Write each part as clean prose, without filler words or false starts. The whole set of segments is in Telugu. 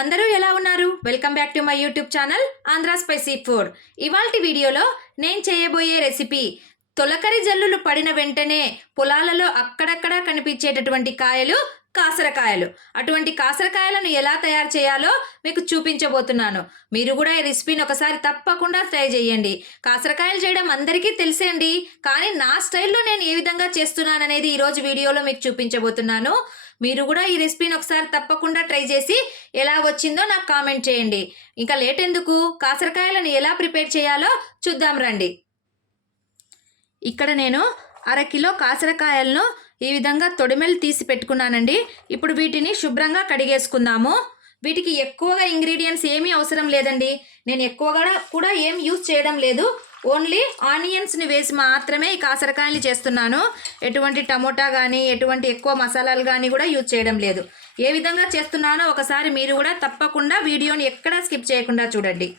అందరూ ఎలా ఉన్నారు? Welcome back to my YouTube channel Andhra spicy food. ఇవాల్టి వీడియోలో నేను చేయబోయే రెసిపీ తొలకరి జల్లులు పడిన వెంటనే పొలాలలో అక్కడక్కడ కనిపించేటటువంటి కాయలు కాసరకాయలు. అటువంటి కాసరకాయలను ఎలా తయారు చేయాలో మీకు చూపించబోతున్నాను. మీరు కూడా ఈ రెసిపీని ఒకసారి తప్పకుండా ట్రై చేయండి. కాసరకాయలు చేయడం అందరికీ తెలిసేండి, కానీ నా స్టైల్లో నేను ఏ విధంగా చేస్తున్నాననేది ఈరోజు వీడియోలో మీకు చూపించబోతున్నాను. మీరు కూడా ఈ రెసిపీని ఒకసారి తప్పకుండా ట్రై చేసి ఎలా వచ్చిందో నాకు కామెంట్ చేయండి. ఇంకా లేట్ ఎందుకు, కాసరకాయలను ఎలా ప్రిపేర్ చేయాలో చూద్దాం రండి. ఇక్కడ నేను 1/2 కిలో కాసరకాయలను ఈ విధంగా తొడిమెలు తీసి పెట్టుకున్నానండి. ఇప్పుడు వీటిని శుభ్రంగా కడిగేసుకుందాము. వీటికి ఎక్కువగా ఇంగ్రీడియంట్స్ ఏమీ అవసరం లేదండి. నేను ఎక్కువగా కూడా ఏం యూజ్ చేయడం లేదు. ఓన్లీ ఆనియన్స్ని వేసి మాత్రమే ఈ కాసరకాయలు చేస్తున్నాను. ఎటువంటి టమోటా కానీ ఎటువంటి ఎక్కువ మసాలాలు కానీ కూడా యూజ్ చేయడం లేదు. ఏ విధంగా చేస్తున్నానో ఒకసారి మీరు కూడా తప్పకుండా వీడియోని ఎక్కడా స్కిప్ చేయకుండా చూడండి.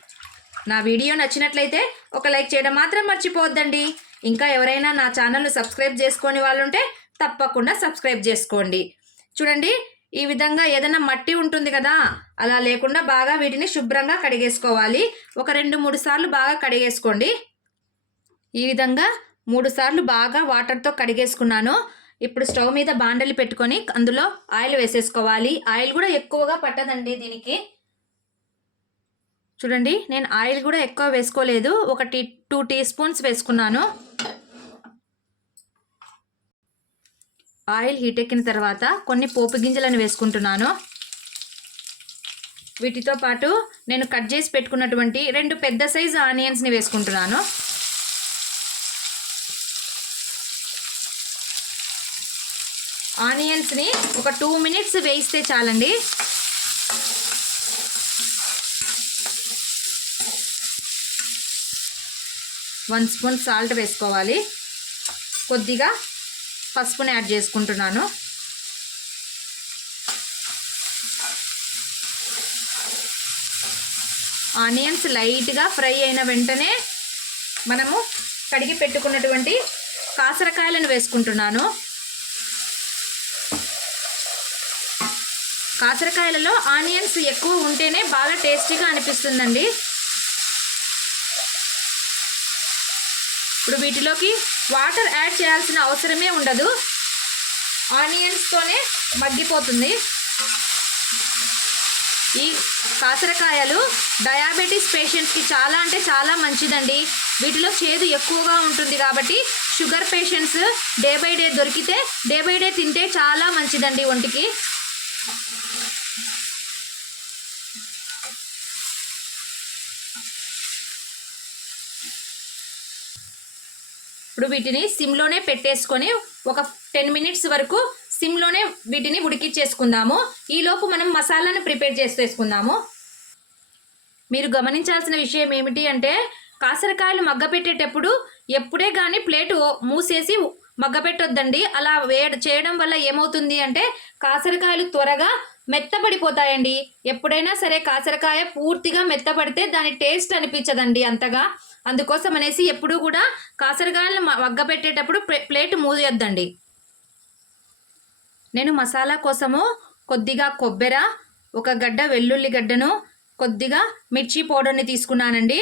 నా వీడియో నచ్చినట్లయితే ఒక లైక్ చేయడం మాత్రం మర్చిపోవద్దండి. ఇంకా ఎవరైనా నా ఛానల్ను సబ్స్క్రైబ్ చేసుకొని వాళ్ళు ఉంటే తప్పకుండా సబ్స్క్రైబ్ చేసుకోండి. చూడండి, ఈ విధంగా ఏదైనా మట్టి ఉంటుంది కదా, అలా లేకుండా బాగా వీటిని శుభ్రంగా కడిగేసుకోవాలి. ఒక 2-3 సార్లు బాగా కడిగేసుకోండి. ఈ విధంగా 3 సార్లు బాగా వాటర్తో కడిగేసుకున్నాను. ఇప్పుడు స్టవ్ మీద బాండలి పెట్టుకొని అందులో ఆయిల్ వేసేసుకోవాలి. ఆయిల్ కూడా ఎక్కువగా పట్టదండి దీనికి. చూడండి, నేను ఆయిల్ కూడా ఎక్కువ వేసుకోలేదు, 2 టీ స్పూన్స్ వేసుకున్నాను. ఆయిల్ హీట్ ఎక్కిన తర్వాత కొన్ని పోపు గింజలను వేసుకుంటున్నాను. వీటితో పాటు నేను కట్ చేసి పెట్టుకున్నటువంటి 2 పెద్ద సైజు ఆనియన్స్ని వేసుకుంటున్నాను. ఆనియన్స్ని ఒక 2 మినిట్స్ వేయిస్తే చాలండి. వన్ స్పూన్ సాల్ట్ వేసుకోవాలి. కొద్దిగా పసుపుని యాడ్ చేసుకుంటున్నాను. ఆనియన్స్ లైట్గా ఫ్రై అయిన వెంటనే మనము కడిగి పెట్టుకున్నటువంటి కాసరకాయలను వేసుకుంటున్నాను. కాసరకాయలలో ఆనియన్స్ ఎక్కువ ఉంటేనే బాగా టేస్టీగా అనిపిస్తుందండి. ఇప్పుడు వీటిలోకి వాటర్ యాడ్ చేయాల్సిన అవసరమే ఉండదు, ఆనియన్స్తోనే మగ్గిపోతుంది. ఈ కాసరకాయలు డయాబెటీస్ పేషెంట్స్కి చాలా అంటే చాలా మంచిదండి. వీటిలో చేదు ఎక్కువగా ఉంటుంది కాబట్టి sugar patients day by day దొరికితే డే బై డే తింటే చాలా మంచిదండి ఒంటికి. ఇప్పుడు వీటిని సిమ్లోనే పెట్టేసుకొని ఒక 10 మినిట్స్ వరకు సిమ్లోనే వీటిని ఉడికిచ్చేసుకుందాము. ఈలోపు మనం మసాలాను ప్రిపేర్ చేసేసుకుందాము. మీరు గమనించాల్సిన విషయం ఏమిటి అంటే, కాసరకాయలు మగ్గపెట్టేటప్పుడు ఎప్పుడే కానీ ప్లేటు మూసేసి మగ్గపెట్టొద్దండి. అలా చేయడం వల్ల ఏమవుతుంది అంటే కాసరకాయలు త్వరగా మెత్తపడిపోతాయండి. ఎప్పుడైనా సరే కాసరకాయ పూర్తిగా మెత్తపడితే దాని టేస్ట్ అనిపించదండి అంతగా. అందుకోసం అనేసి ఎప్పుడూ కూడా కాసరకాయలను మగ్గపెట్టేటప్పుడు ప్లేట్ మూయొద్దండి. నేను మసాలా కోసము కొద్దిగా కొబ్బెర, 1 గడ్డ వెల్లుల్లి గడ్డను, కొద్దిగా మిర్చి పౌడర్ని తీసుకున్నానండి.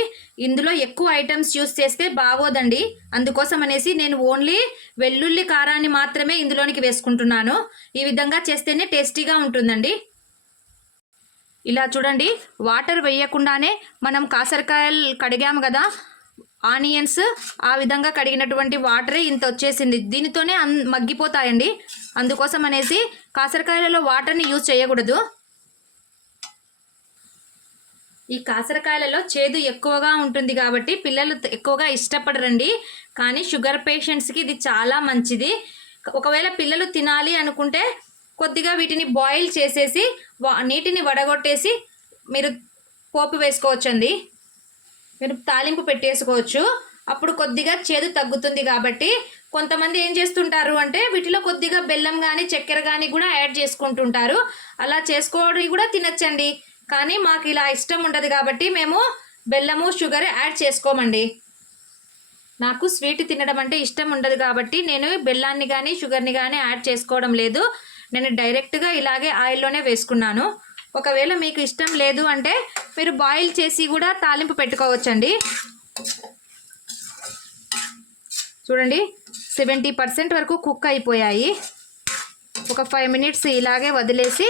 ఇందులో ఎక్కువ ఐటమ్స్ యూస్ చేస్తే బాగోదండి. అందుకోసం అనేసి నేను ఓన్లీ వెల్లుల్లి కారాన్ని మాత్రమే ఇందులోనికి వేసుకుంటున్నాను. ఈ విధంగా చేస్తేనే టేస్టీగా ఉంటుందండి. ఇలా చూడండి, వాటర్ వేయకుండానే మనం కాసరకాయలు కడిగాము కదా, ఆనియన్స్ ఆ విధంగా కడిగినటువంటి వాటరే ఇంత వచ్చేసింది. దీనితోనే మగ్గిపోతాయండి. అందుకోసం అనేసి కాసరకాయలలో వాటర్ని యూజ్ చేయకూడదు. ఈ కాసరకాయలలో చేదు ఎక్కువగా ఉంటుంది కాబట్టి పిల్లలు ఎక్కువగా ఇష్టపడరండి. కానీ షుగర్ పేషెంట్స్కి ఇది చాలా మంచిది. ఒకవేళ పిల్లలు తినాలి అనుకుంటే కొద్దిగా వీటిని బాయిల్ చేసేసి నీటిని వడగొట్టేసి మీరు పోపు వేసుకోవచ్చండి. మీరు తాలింపు పెట్టేసుకోవచ్చు. అప్పుడు కొద్దిగా చేదు తగ్గుతుంది. కాబట్టి కొంతమంది ఏం చేస్తుంటారు అంటే వీటిలో కొద్దిగా బెల్లం కానీ చక్కెర కానీ కూడా యాడ్ చేసుకుంటుంటారు. అలా చేసుకోవడం కూడా తినచ్చండి. కానీ మాకు ఇలా ఇష్టం ఉండదు కాబట్టి మేము బెల్లము షుగర్ యాడ్ చేసుకోమండి. నాకు స్వీట్ తినడం అంటే ఇష్టం ఉండదు కాబట్టి నేను బెల్లాన్ని కానీ షుగర్ని కానీ యాడ్ చేసుకోవడం లేదు. నేను డైరెక్ట్గా ఇలాగే ఆయిల్లోనే వేసుకున్నాను. ఒకవేళ మీకు ఇష్టం లేదు అంటే మీరు బాయిల్ చేసి కూడా తాలింపు పెట్టుకోవచ్చండి. చూడండి 70% వరకు కుక్ అయిపోయాయి. ఒక 5 మినిట్స్ ఇలాగే వదిలేసి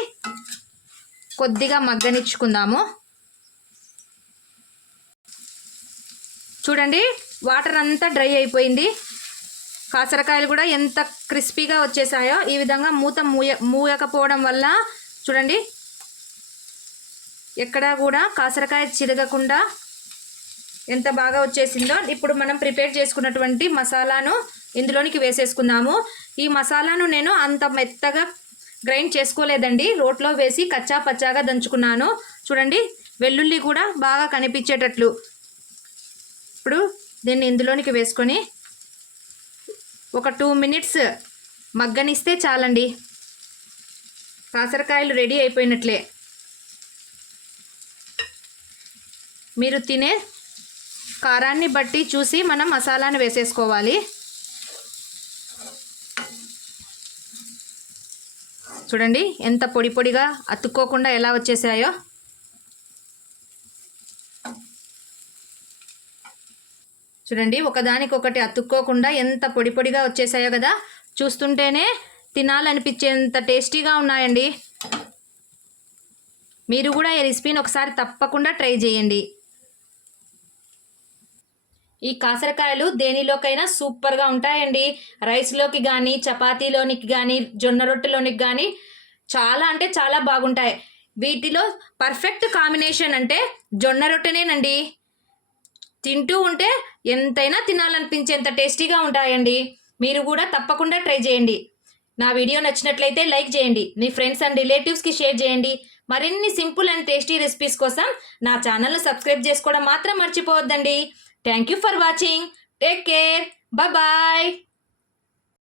కొద్దిగా మగ్గనిచ్చుకుందాము. చూడండి వాటర్ అంతా డ్రై అయిపోయింది. కాసరకాయలు కూడా ఎంత క్రిస్పీగా వచ్చేసాయో. ఈ విధంగా మూత మూయకపోవడం వల్ల చూడండి ఎక్కడా కూడా కాసరకాయ చిరగకుండా ఎంత బాగా వచ్చేసిందో. ఇప్పుడు మనం ప్రిపేర్ చేసుకున్నటువంటి మసాలాను ఇందులోనికి వేసేసుకుందాము. ఈ మసాలాను నేను అంత మెత్తగా గ్రైండ్ చేసుకోలేదండి, రోట్లో వేసి కచ్చా పచ్చాగా దంచుకున్నాను. చూడండి వెల్లుల్లి కూడా బాగా కనిపించేటట్లు. ఇప్పుడు దీన్ని ఇందులోనికి వేసుకొని ఒక 2 మినిట్స్ మగ్గనిస్తే చాలండి. కాసరకాయలు రెడీ అయిపోయినట్లే. మీరు తినే కారాన్ని బట్టి చూసి మనం మసాలాను వేసేసుకోవాలి. చూడండి ఎంత పొడి పొడిగా అతుక్కోకుండా ఎలా వచ్చేసాయో. చూడండి ఒకదానికొకటి అతుక్కోకుండా ఎంత పొడి పొడిగా వచ్చేసాయో కదా. చూస్తుంటేనే తినాలనిపించేంత టేస్టీగా ఉన్నాయండి. మీరు కూడా ఈ రెసిపీని ఒకసారి తప్పకుండా ట్రై చేయండి. ఈ కాసరకాయలు దేనిలోకైనా సూపర్గా ఉంటాయండి. రైస్లోకి కానీ, చపాతీలోనికి కానీ, జొన్న రొట్టెలోనికి కానీ చాలా అంటే చాలా బాగుంటాయి. వీటిలో పర్ఫెక్ట్ కాంబినేషన్ అంటే జొన్న రొట్టెనేనండి. తింటూ ఉంటే ఎంతైనా తినాలనిపించేంత టేస్టీగా ఉంటాయండి. మీరు కూడా తప్పకుండా ట్రై చేయండి. నా వీడియో నచ్చినట్లయితే లైక్ చేయండి, మీ ఫ్రెండ్స్ అండ్ రిలేటివ్స్కి షేర్ చేయండి. మరిన్ని సింపుల్ అండ్ టేస్టీ రెసిపీస్ కోసం నా ఛానల్ను సబ్స్క్రైబ్ చేసుకోవడం మాత్రం మర్చిపోవద్దండి. Thank you for watching. Take care. Bye bye.